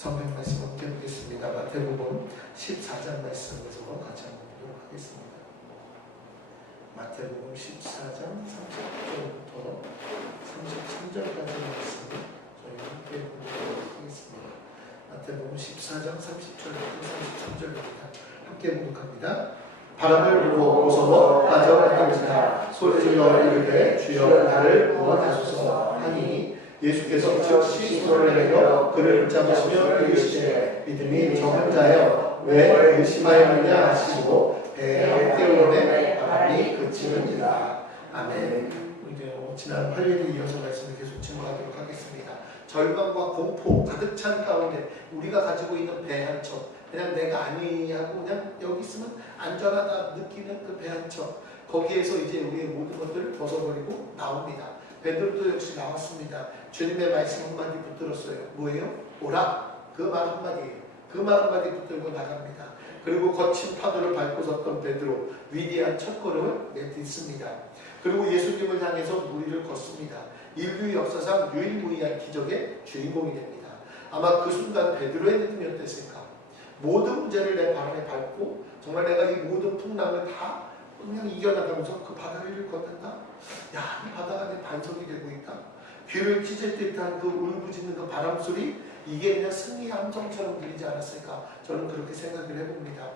성경 말씀 함께 보겠습니다. 마태복음 14장 말씀에서 같이 한번 보도록 하겠습니다. 마태복음 14장 30절부터 33절까지 말씀 저희 함께 보도록 하겠습니다. 마태복음 14장 30절부터 33절입니다. 함께 보도록합니다. 바람을 불고 무서워 빠져나가니라. 소리질러 이르되 주여 나를 구원하소서 하니 예수께서 즉시 손을 내밀어 그를 붙잡으시며 이르시되 믿음이 적은 자여 왜 의심하였느냐 하시고 배에 함께 바람이 그치는지라. 아멘. 이제 지난 화요일에 이어서 말씀을 계속 증거하도록 하겠습니다. 절망과 공포 가득 찬 가운데 우리가 가지고 있는 배 한 척, 그냥 내가 아니하고 그냥 여기 있으면 안전하다 느끼는 그 배 한 척, 거기에서 이제 우리의 모든 것들을 벗어버리고 나옵니다. 베드로도 역시 나왔습니다. 주님의 말씀 한마디 붙들었어요. 뭐예요? 오라. 그 말 한마디예요. 그 말 한마디 붙들고 나갑니다. 그리고 거친 파도를 밟고 섰던 베드로 위대한 첫걸음을 내딛습니다. 그리고 예수님을 향해서 무리를 걷습니다. 인류 역사상 유일무이한 기적의 주인공이 됩니다. 아마 그 순간 베드로의 느낌이 어땠을까? 모든 문제를 내 바람에 밟고 정말 내가 이 모든 풍랑을 다 그냥 이겨나가면서 그 바다 위를 걷는다? 야, 이 바다가 내 반석이 되고 있다. 귀를 찢을 듯한 그 울부짖는 그 바람소리, 이게 그냥 승리의 함성처럼 들리지 않았을까? 저는 그렇게 생각을 해봅니다.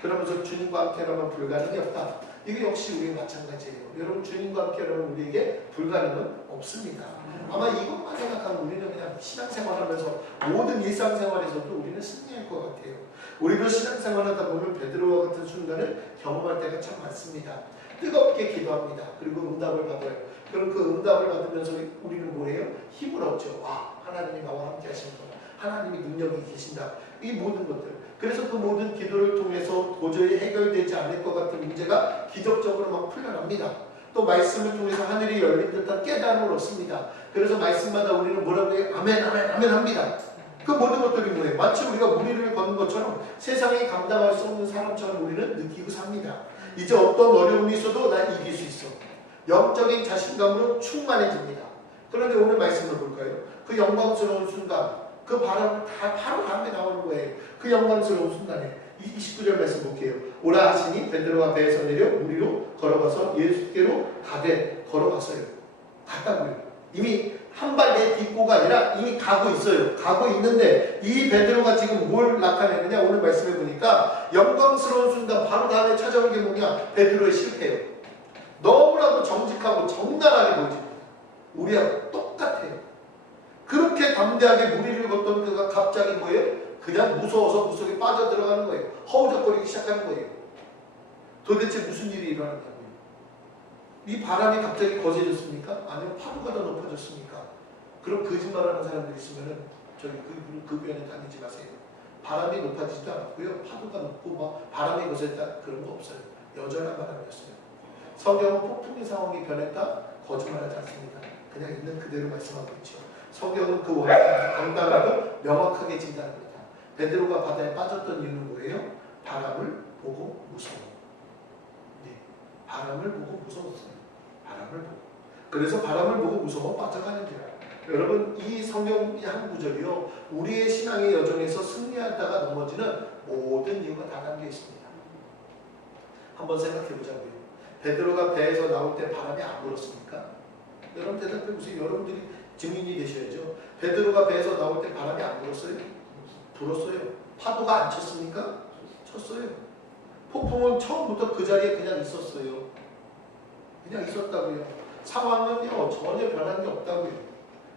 그러면서 주님과 함께라면 불가능이 없다. 이게 역시 우리 마찬가지예요. 여러분, 주님과 함께라면 우리에게 불가능은 없습니다. 아마 이것만 생각하면 우리는 그냥 신앙생활하면서 모든 일상생활에서도 우리는 승리할 것 같아요. 우리도 신앙생활하다 보면 베드로와 같은 순간을 경험할 때가 참 많습니다. 뜨겁게 기도합니다. 그리고 응답을 받아요. 그럼 그 응답을 받으면서 우리는 뭐예요? 힘을 얻죠. 와, 하나님이 나와 함께 하시는구나. 하나님이 능력이 계신다. 이 모든 것들. 그래서 그 모든 기도를 통해서 도저히 해결되지 않을 것 같은 문제가 기적적으로 막 풀려납니다. 또 말씀을 통해서 하늘이 열린 듯한 깨달음을 얻습니다. 그래서 말씀마다 우리는 뭐라고 해요? 아멘, 아멘, 아멘 합니다. 그 모든 것들이 뭐예요? 마치 우리가 무리를 걷는 것처럼 세상이 감당할 수 없는 사람처럼 우리는 느끼고 삽니다. 이제 어떤 어려움이 있어도 난 이길 수 있어. 영적인 자신감으로 충만해집니다. 그런데 오늘 말씀을 볼까요? 그 영광스러운 순간, 그 바람 다 바로 다음에 나오는 거예요. 그 영광스러운 순간에 29절 말씀 볼게요. 오라 하시니 베드로가 배에서 내려 무리로 걸어가서 예수께로 가되 걸어갔어요. 갔다고요. 이미 한 발 내딛고가 아니라 이미 가고 있어요. 가고 있는데 이 베드로가 지금 뭘 나타내느냐? 오늘 말씀해 보니까 영광스러운 순간 바로 다음에 찾아온 게 뭐냐? 베드로의 실패예요. 너무나도 정직하고 정나라하게 보이죠. 우리하고 똑같아요. 그렇게 담대하게 무리를 걷던 그가 갑자기 뭐예요? 그냥 무서워서 물속에 빠져들어가는 거예요. 허우적거리기 시작하는 거예요. 도대체 무슨 일이 일어났냐고요? 이 바람이 갑자기 거세졌습니까? 아니면 파도가 더 높아졌습니까? 그럼 거짓말하는 사람들이 있으면 저희 그 교회에 다니지 마세요. 바람이 높아지지도 않았고요. 파도가 높고 막 바람이 거셌다 그런 거 없어요. 여전한 바람이었어요. 성경은 폭풍의 상황이 변했다 거짓말하지 않습니다. 그냥 있는 그대로 말씀하고 있죠. 성경은 그 원인을 당당하고 명확하게 진단합니다. 베드로가 바다에 빠졌던 이유는 뭐예요? 바람을 보고 무서워. 네, 바람을 보고 무서웠어요. 바람을 보고. 그래서 바람을 보고 무서워 빠져가는 줄 알아요. 여러분, 이 성경 한 구절이요, 우리의 신앙의 여정에서 승리하다가 넘어지는 모든 이유가 다 담겨 있습니다. 한번 생각해 보자고요. 베드로가 배에서 나올 때 바람이 안 불었습니까? 여러분 대답해 보세요. 여러분들이 증인이 되셔야죠. 베드로가 배에서 나올 때 바람이 안 불었어요? 불었어요. 파도가 안 쳤습니까? 쳤어요. 폭풍은 처음부터 그 자리에 그냥 있었어요. 그냥 있었다고요. 상황은요 전혀 변한 게 없다고요.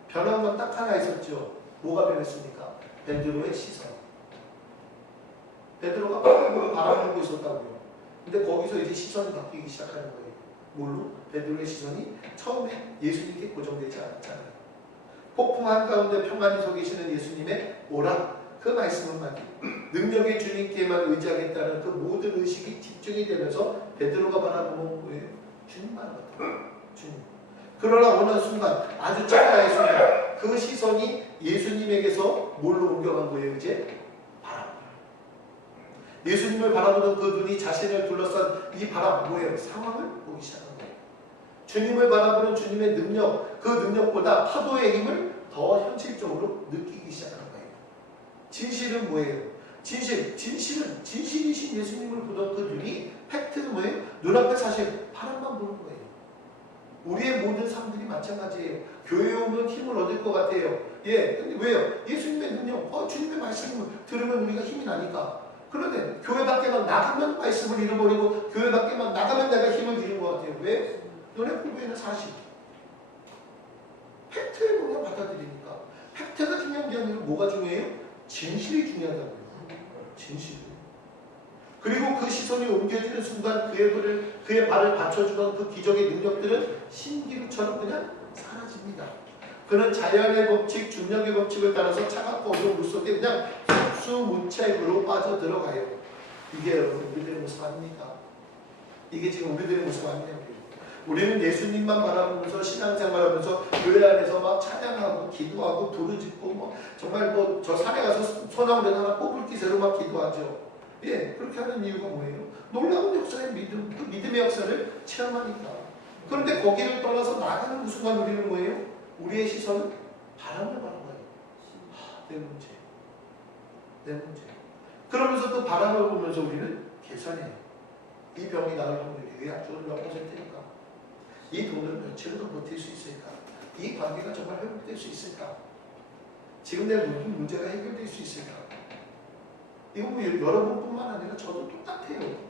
변한 건 딱 하나 있었죠. 뭐가 변했습니까? 베드로의 시선. 베드로가 바람 불고 있었다고요. 근데 거기서 이제 시선이 바뀌기 시작하는 거예요. 뭘로? 베드로의 시선이 처음에 예수님께 고정되지 않았잖아요. 폭풍 한가운데 평안히 서 계시는 예수님의 오라, 그 말씀 한마디, 능력의 주님께만 의지하겠다는 그 모든 의식이 집중이 되면서 베드로가 바라보는 거예요. 주님만 같아요. 주님. 그러나 어느 순간, 아주 찰나의 순간, 그 시선이 예수님에게서 뭘로 옮겨간 거예요? 이제 바람. 예수님을 바라보던 그 눈이 자신을 둘러싼 이 바람, 뭐예요? 상황을 보기 시작한 거예요. 주님을 바라보는 주님의 능력, 그 능력보다 파도의 힘을 더 현실적으로 느끼기 시작하는 거예요. 진실은 뭐예요? 진실이신 예수님을 보던 그 눈이, 팩트는 뭐예요? 눈앞에 사실 바람만 보는 거예요. 우리의 모든 삶들이 마찬가지예요. 교회에 오면 힘을 얻을 것 같아요. 예, 근데 왜요? 예수님의 능력, 주님의 말씀을 들으면 우리가 힘이 나니까. 그런데 교회 밖에만 나가면 말씀을 잃어버리고 교회 밖에만 나가면 내가 힘을 잃은 것 같아요. 왜? 너네 공부에는 사실. 팩트를 그냥 받아들이니까. 팩트가 중요한 게 아니라 뭐가 중요해요? 진실이 중요하다고요. 진실. 그리고 그 시선이 옮겨지는 순간 그의 발을 받쳐주던 그 기적의 능력들은 신기루처럼 그냥 사라집니다. 그는 자연의 법칙, 중력의 법칙을 따라서 차갑고 어두운 물속에 그냥 속수무책으로 빠져들어가요. 이게 여러분 우리들의 모습 아닙니까? 이게 지금 우리들의 모습 아니냐고요. 우리는 예수님만 바라보면서 신앙생활하면서 교회 안에서 막 찬양하고 기도하고 부르짖고 뭐 정말 뭐 저 산에 가서 소나무를 하나 뽑을 기세로 막 기도하죠. 예, 그렇게 하는 이유가 뭐예요? 놀라운 역사의 믿음, 그 믿음의 역사를 체험하니까. 그런데 거기를 떠나서 나가는 그 순간 우리는 뭐예요? 우리의 시선은 바람을 바라봐요. 내 문제. 그러면서 그 바람을 보면서 우리는 계산해요. 이 병이 나을 확률이 의학적으로 몇 %니까? 이 돈을 며칠을 더 버틸 수 있을까? 이 관계가 정말 회복될 수 있을까? 지금 내 모든 문제가 해결될 수 있을까? 이거 뭐 여러분뿐만 아니라 저도 똑같아요.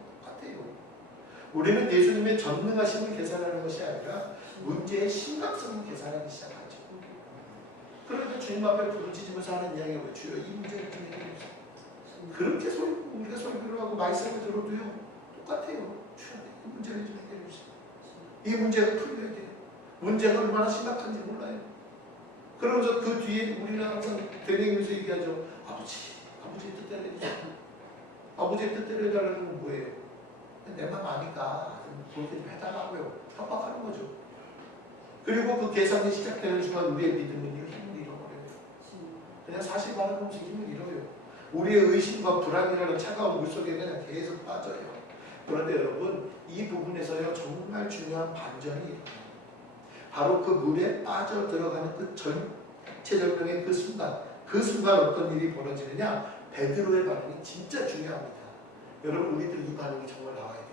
우리는 예수님의 전능하심을 계산하는 것이 아니라 문제의 심각성을 계산하기 시작하죠. 그러니까 주님 앞에 부르짖으면서 하는 이야기가 왜 주여 이 문제를 좀 해결해 주세요. 그렇게 우리가 설교를 하고 말씀을 들어도요 똑같아요. 주여 이 문제를 좀 해결해 주세요. 이 문제가 풀려야 돼요. 문제가 얼마나 심각한지 몰라요. 그러면서 그 뒤에 우리는 항상 되뇌이면서 얘기하죠. 아버지의 뜻대로 해주세요. 아버지의 뜻대로 해달라는 건 뭐예요? 내 맘 아니까 그렇게 좀 해달라고요. 협박하는 거죠. 그리고 그 계산이 시작되는 순간 우리의 믿음은 힘을 잃어버려요. 그냥 사실 바라보면서 힘을 잃어요. 우리의 의심과 불안이라는 차가운 물속에 그냥 계속 빠져요. 그런데 여러분 이 부분에서요 정말 중요한 반전이 일어나요. 바로 그 물에 빠져들어가는 그 전체절명의 그 순간 어떤 일이 벌어지느냐? 베드로의 반응이 진짜 중요합니다. 여러분 우리들 이 반응이 정말 나와야 돼요.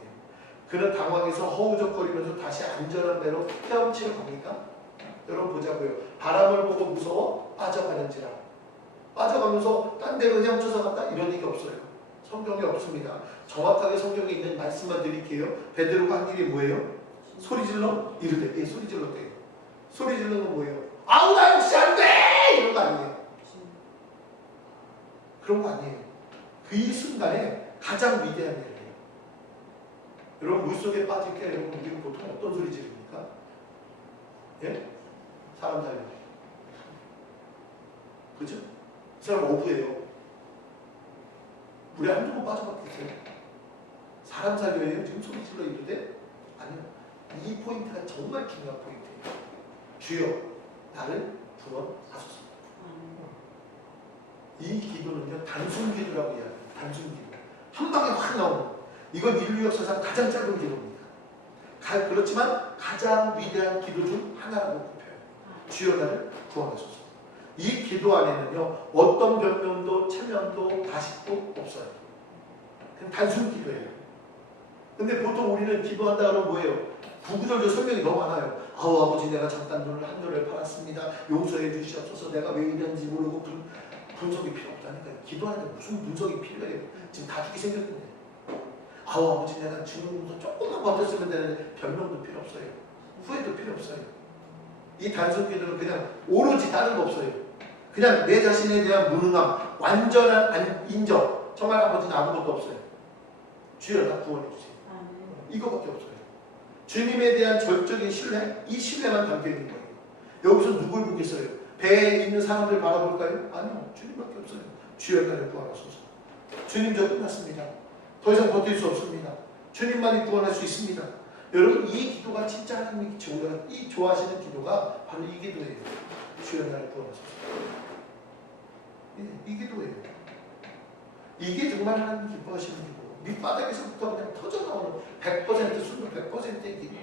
그는 당황해서 허우적거리면서 다시 안전한 데로 헤엄치러 갑니까? 여러분 보자고요. 바람을 보고 무서워 빠져가는지라. 빠져가면서 딴 데로 헤엄쳐서 갔다 이런 얘기 없어요. 성경에 없습니다. 정확하게 성경에 있는 말씀만 드릴게요. 베드로가 한 일이 뭐예요? 소리질러 이르되. 예, 소리질렀대요. 소리질러는 건 뭐예요? 아우 나 역시 안 돼! 이런 거 아니에요. 그런 거 아니에요. 그 이 순간에 가장 위대한 일이에요. 여러분 물속에 빠질 때 여러분 우리는 보통 어떤 소리 지릅니까? 예? 사람 살려. 그죠? 그 사람 어부예요. 물에 한두 번 빠져봤겠어요? 사람 살려예요? 지금 소리 질러 이러대? 아니요. 이 포인트가 정말 중요한 포인트예요. 주여 나를 구원하소서. 이 기도는요 단순 기도라고 이야기해요. 단순 기도. 한 방에 확 나오는. 이건 인류 역사상 가장 짧은 기도입니다. 그렇지만 가장 위대한 기도 중 하나라고 꼽혀요. 주여 나를 구원하소서. 이 기도 안에는요 어떤 변명도 체면도 가식도 없어요. 그냥 단순 기도예요. 근데 보통 우리는 기도한다 그러면 뭐예요? 구구절절 설명이 너무 많아요. 아우 아버지 내가 잠깐 눈을 한눈을 팔았습니다. 용서해 주시옵소서. 내가 왜 이랬는지 모르고 분석이 필요 없다니까요. 기도하는데 무슨 분석이 필요해요? 지금 가족이 생겼는데. 아우 아버지 내가 주님부터 조금만 버텼으면 되는데 변명도 필요 없어요. 후회도 필요 없어요. 이 단순 기도는 그냥 오로지 다른 거 없어요. 그냥 내 자신에 대한 무능함, 완전한 인정. 정말 아버지는 아무것도 없어요. 주여 나 구원해 주세요. 이거밖에 없어요. 주님에 대한 절적인 신뢰, 이 신뢰만 담겨 있는 거예요. 여기서 누굴 보겠어요? 배에 있는 사람들 바라볼까요? 아니요. 주님밖에 없어요. 주여 나를 구원하소서. 주님 저 끝났습니다. 더 이상 버틸 수 없습니다. 주님만이 구원할 수 있습니다. 여러분 이 기도가 진짜 하나님이 이 좋아하시는 기도가 바로 이 기도예요. 주여 나를 구원하소서. 이 기도예요. 이게 정말 하나님 기뻐하시는 기도. 밑바닥에서부터 그냥 터져나오는 100% 순도 100%의 기도.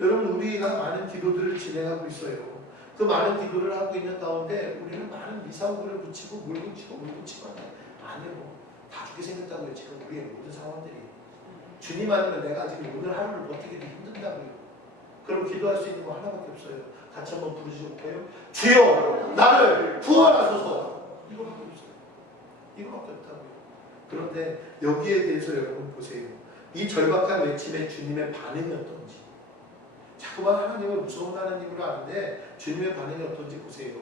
여러분 우리가 많은 기도들을 진행하고 있어요. 그 많은 기도를 하고 있는 가운데 우리는 많은 미사오구를 붙이고 물 붙이고 아니요. 다 죽게 생겼다고요. 지금 우리의 모든 상황들이. 주님 아니면 내가 지금 오늘 하루를 버티기도 힘든다고요. 그럼 기도할 수 있는 거 하나밖에 없어요. 같이 한번 부르시고요. 주여 나를 구원하소서. 이거밖에 없어요. 이거밖에 없다고요. 그런데 여기에 대해서 여러분 보세요. 이 절박한 외침에 주님의 반응이 어떤지. 자꾸만 하나님을 무서운 하나님으로 아는데 주님의 반응이 어떤지 보세요.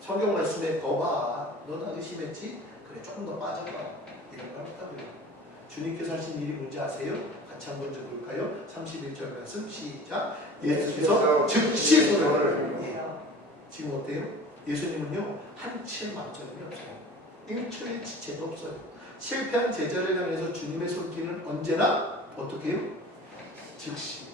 성경 말씀에 거봐. 너 나 의심했지? 그래 조금 더 빠져봐. 이런 걸 했다고요. 주님께서 하신 일이 뭔지 아세요? 같이 한번 좀 볼까요? 31절 말씀 시작. 예수께서 즉시 손을 지금 어때요? 예수님은요 한치의 망설임이 없어요. 1초의 지체도 없어요. 실패한 제자를 향해서 주님의 손길은 언제나 어떻게 해요? 즉시.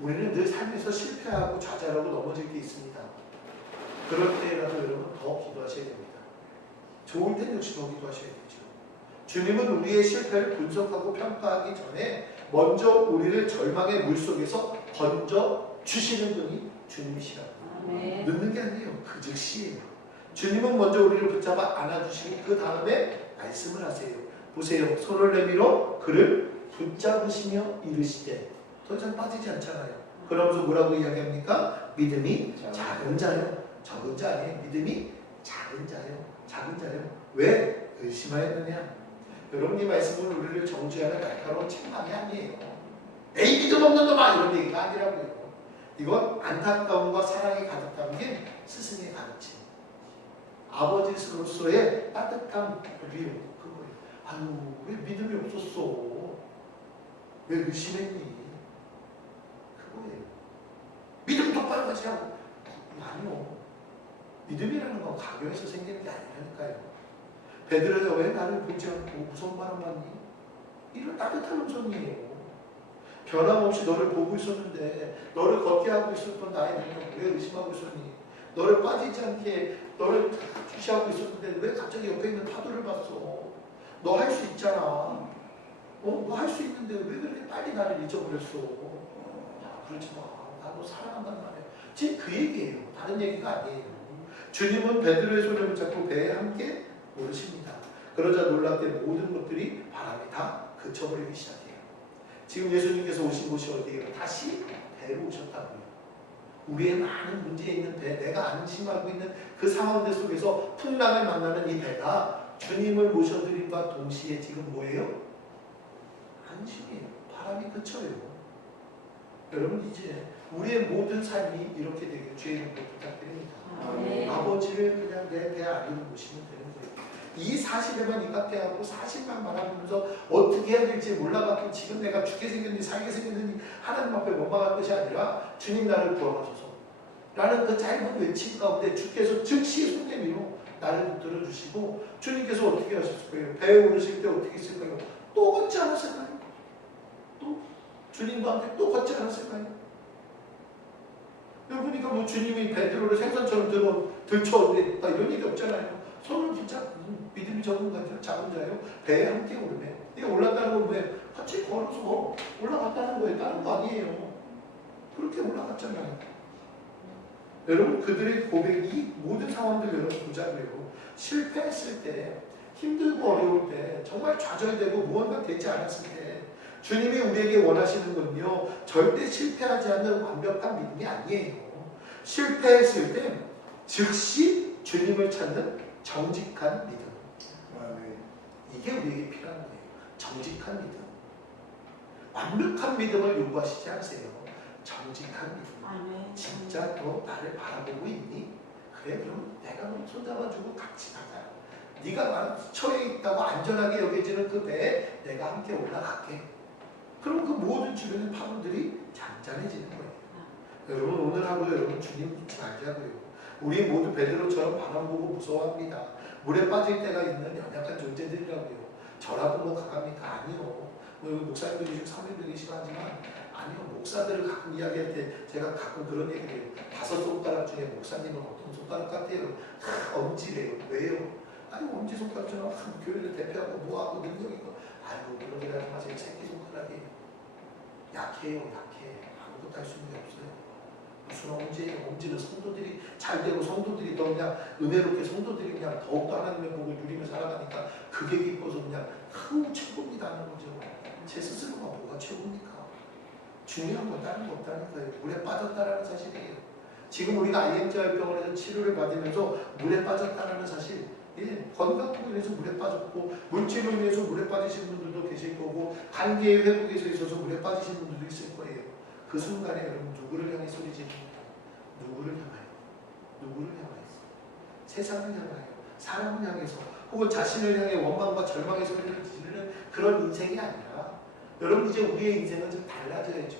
우리는 늘 삶에서 실패하고 좌절하고 넘어질 게 있습니다. 그럴 때라도 여러분 더 기도하셔야 됩니다. 좋을 땐 역시 더 기도하셔야 되죠. 주님은 우리의 실패를 분석하고 평가하기 전에 먼저 우리를 절망의 물속에서 건져 주시는 분이 주님이시라고. 늦는 게 아니에요. 그 즉시예요. 주님은 먼저 우리를 붙잡아 안아주시고 그 다음에 말씀을 하세요. 보세요. 손을 내밀어 그를 붙잡으시며 이르시되 더 이상 빠지지 않잖아요. 그러면서 뭐라고 이야기합니까? 믿음이 작은 자요. 적은 자 아니에요. 믿음이 작은 자요. 작은 자요. 왜? 의심하였느냐? 여러분 이 말씀은 우리를 정죄하는 날카로운 책망이 아니에요. 에이 믿음 없는 놈아 이런 얘기가 아니라고요. 이건 안타까움과 사랑이 가득 담긴 스승의 가르침. 아버지로서의 따뜻한 위로 그거예요. 아유 왜 믿음이 없었어? 왜 의심했니? 그거예요. 믿음 똑바로 가지 하고 아니요. 믿음이라는 건 가교에서 생기는 게 아니라니까요. 베드로야 왜 나를 보지 않고 무서운 바람 맞니? 이런 따뜻한 음성이에요. 변함없이 너를 보고 있었는데 너를 걷게 하고 있었던 나의 능력 왜 의심하고 있었니? 너를 빠지지 않게 너를 주시하고 있었는데 왜 갑자기 옆에 있는 파도를 봤어? 너 할 수 있잖아. 너 할 수 있는데 왜 그렇게 빨리 나를 잊어버렸어? 그렇지 마. 나 너 사랑한단 말이야. 지금 그 얘기예요. 다른 얘기가 아니에요. 주님은 베드로의 손을 붙잡고 배에 함께 오르십니다. 그러자 놀랍게 모든 것들이 바람이 다 그쳐버리기 시작해요. 지금 예수님께서 오신 곳이 어디예요? 다시 배로 오셨다고요. 우리의 많은 문제에 있는 배, 내가 안심하고 있는 그 상황들 속에서 풍랑을 만나는 이 배가 주님을 모셔드림과 동시에 지금 뭐예요? 안심이에요. 바람이 그쳐요. 여러분 이제 우리의 모든 삶이 이렇게 되길 주의 이름으로 부탁드립니다. 아버지를 그냥 내 배 아래로 모시면 되는 거예요. 이 40에만 입각해하고 40만 바라보면서 어떻게 해야 될지 몰라갖고 지금 내가 죽게 생겼니 살게 생겼니 하나님 앞에 원망할 것이 아니라 주님 나를 구원하소서 라는 그 짧은 외침 가운데 주께서 즉시 손 내밀어 나를 붙들어 주시고 주님께서 어떻게 하셨을 거예요? 배에 오르실 때 어떻게 했을 거예요? 또 걷지 않았을까요? 또 주님과 함께 또 걷지 않았을까요? 그러니까 뭐 주님이 베드로를 생선처럼 들쳐오랬다 이런 얘기 없잖아요. 손을 붙잡고 믿음이 적은 거죠. 작은 자요. 배에 함께 오르네. 이게 올랐다는 건 뭐예요? 같이 걸어서 올라갔다는 거예요. 다른 거 아니에요. 그렇게 올라갔잖아요. 여러분 그들의 고백이 모든 상황들 여러분 보자고요. 실패했을 때 힘들고 어려울 때 정말 좌절되고 무언가 되지 않았을 때 주님이 우리에게 원하시는 건요. 절대 실패하지 않는 완벽한 믿음이 아니에요. 실패했을 때 즉시 주님을 찾는 정직한 믿음. 이게 우리에게 필요한 거예요. 정직한 믿음. 완벽한 믿음을 요구하시지 않으세요. 정직한 믿음. 진짜 너 나를 바라보고 있니? 그래 그럼 내가 너 손잡아주고 같이 가자. 네가 처해 있다고 안전하게 여겨지는 그 배에 내가 함께 올라갈게. 그럼 그 모든 주변의 파도들이 잔잔해지는 거예요. 여러분 오늘 하루 여러분 주님 믿지 말자고요. 우리 모두 베드로처럼 바람 보고 무서워합니다. 물에 빠질 때가 있는 연약한 존재들이라고요. 저라도 뭐 강합니까? 아니요. 뭐 목사님도 계시고 사모님도 계시고 하지만 아니요. 목사들을 가끔 이야기할 때 제가 가끔 그런 얘기를 해요. 5손가락 중에 목사님은 어떤 손가락 같아요? 엄지래요. 왜요? 아니 엄지손가락처럼 교회를 대표하고 뭐하고 능력이고 아이고 그런 소리 하지 마세요. 새끼손가락이에요. 약해요. 아무것도 할 수 있는 게 없어요. 무슨 엄지는 성도들이 잘 되고 성도들이 더 그냥 은혜롭게 성도들이 그냥 더욱더 하나님의 복을 누리며 살아가니까 그게 기뻐서 그냥 최고입니다 하는 거죠. 제 스스로가 뭐가 최고입니까? 중요한 건 다른 거 없다니까요. 물에 빠졌다라는 사실이에요. 지금 우리가 IMJR병원에서 치료를 받으면서 물에 빠졌다라는 사실, 건강으로 인해서 물에 빠졌고 물질로 인해서 물에 빠지신 분들도 계실 거고 관계의 회복에 있어서 물에 빠지신 분들도 있을 거예요. 그 순간에 여러분 누구를 향해 소리 지릅니까? 누구를 향하여? 누구를 향하여서? 세상을 향하여, 사람을 향해서, 혹은 자신을 향해 원망과 절망의 소리를 지르는 그런 인생이 아니라 여러분 이제 우리의 인생은 좀 달라져야죠.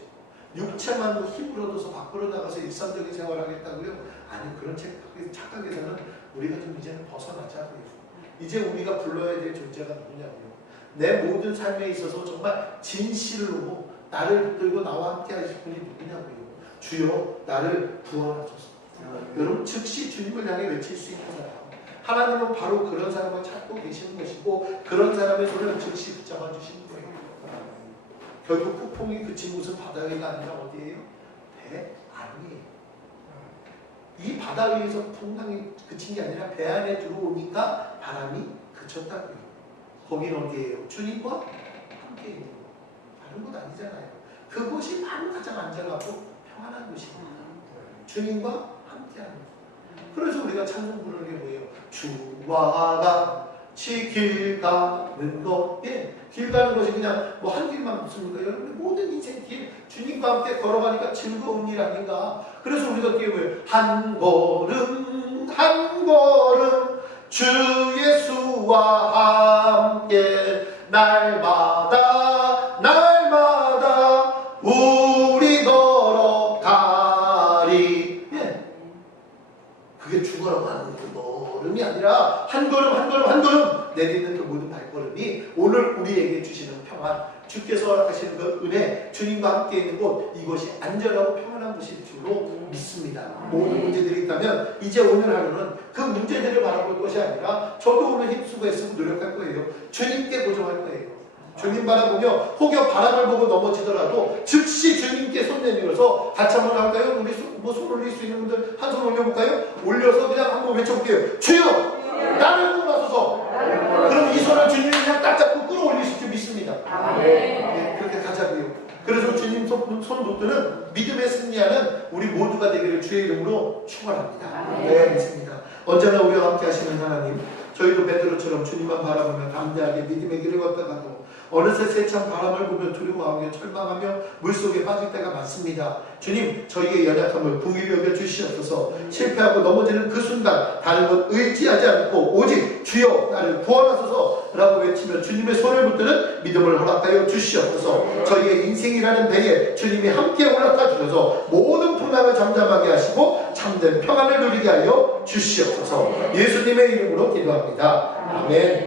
육체만 힘을 얻어서 밖으로 나가서 일상적인 생활을 하겠다고요? 아니, 그런 착각에서는 우리가 좀 이제는 벗어나자고요. 이제 우리가 불러야 될 존재가 누구냐고요? 내 모든 삶에 있어서 정말 진실로 나를 붙들고 나와 함께 하실 분이 누구냐고요? 주여 나를 구원하소서. 여러분 즉시 주님을 향해 외칠 수 있는 사람, 하나님은 바로 그런 사람을 찾고 계시는 것이고 그런 사람의 손을 즉시 붙잡아 주시는 거예요. 결국 폭풍이 그친 곳은 바다 위가 아니라 어디예요? 배 안이에요. 이 바다 위에서 풍랑이 그친 게 아니라 배 안에 들어오니까 바람이 그쳤다고요. 거긴 어디예요? 주님과 함께 있는 곳. 다른 곳 아니잖아요. 그곳이 바로 가장 안전하고 평안한 곳입니다. 주님과 함께하는 곳. 그래서 우리가 찬송 부르는 게 뭐예요? 주와 같이 길 가는 것. 길 가는 것이 그냥 뭐 한 길만 없습니까? 여러분의 모든 인생 길, 주님과 함께 걸어가니까 즐거운 일 아닌가? 그래서 우리가 어떻게 뭐예요? 한 걸음 한 걸음 주 예수와 함께 날마다 우리 걸어가리. 그게 죽어라고 그 걸음이 아니라 한 걸음 내딛는 그 모든 발걸음이 오늘 우리에게 주시는 평안, 주께서 허락하시는 그 은혜, 주님과 함께 있는 곳, 이것이 안전하고 평안한 곳일 줄로 믿습니다. 모든 문제들이 있다면 이제 오늘 하루는 그 문제들을 바라볼 것이 아니라 저도 오늘 힘쓰고 애쓰고 노력할 거예요. 주님께 고정할 거예요. 주님 바라보며 혹여 바람을 보고 넘어지더라도 즉시 주님께 손 내밀어서 같이 한번 할까요? 우리 손 올릴 수 있는 분들 한 손 올려볼까요? 올려서 그냥 한번 외쳐볼게요. 주여! 나를 구원하소서. 그럼 이 손을 주님이 그냥 딱 잡고 끌어올리실 줄 믿습니다. 그렇게 가자고요. 그래서 주님 손 붙드는 믿음의 승리하는 우리 모두가 되기를 주의 이름으로 축원합니다. 믿습니다. 언제나 우리와 함께 하시는 하나님, 저희도 베드로처럼 주님만 바라보며 담대하게 믿음의 길을 걷다가도 어느새 세찬 바람을 보며 두려워하며 철망하며 물속에 빠질 때가 많습니다. 주님, 저희의 연약함을 긍휼히 여겨 주시옵소서. 실패하고 넘어지는 그 순간 다른 것 의지하지 않고 오직 주여 나를 구원하소서 라고 외치며 주님의 손을 붙드는 믿음을 허락하여 주시옵소서. 저희의 인생이라는 배에 주님이 함께 올라타 주셔서 모든 풍랑을 잠잠하게 하시고 참된 평안을 누리게 하여 주시옵소서. 예수님의 이름으로 기도합니다. 아멘.